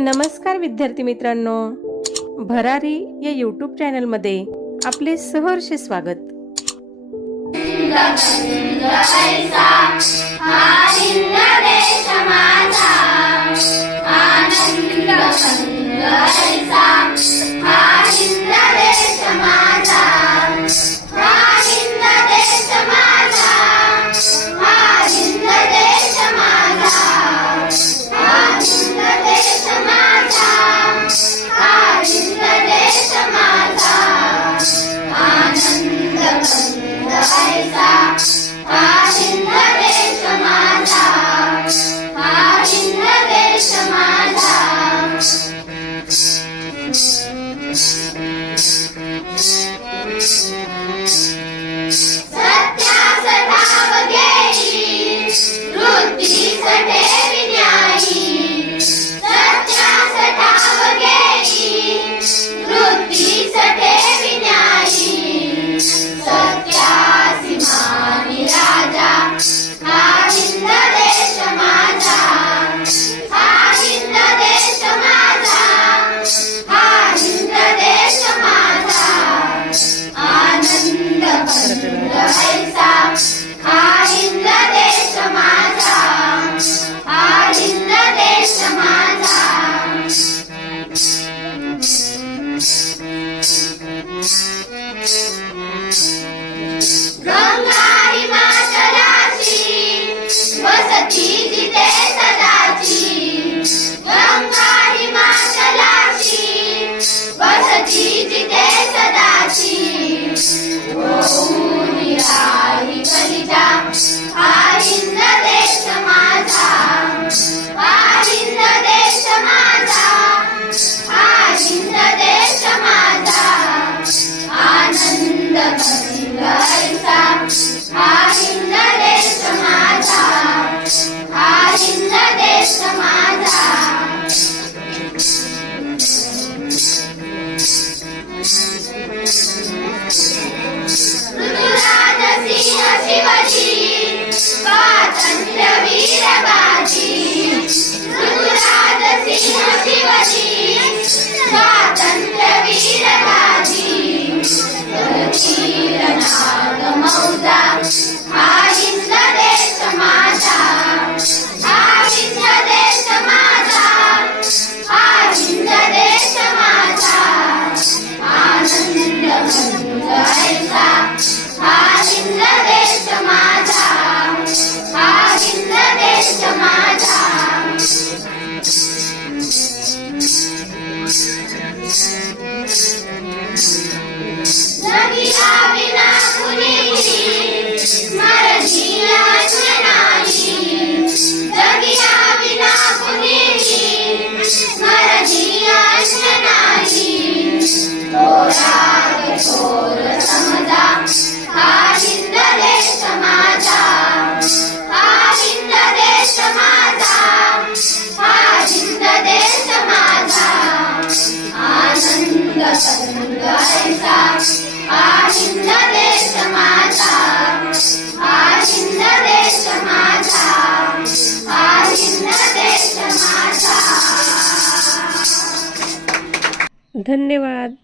नमस्कार विद्यार्थी मित्रांनो. भरारी या यूट्यूब चॅनलमध्ये आपले सहर्ष स्वागत. लक्ष्मी धन्यवाद।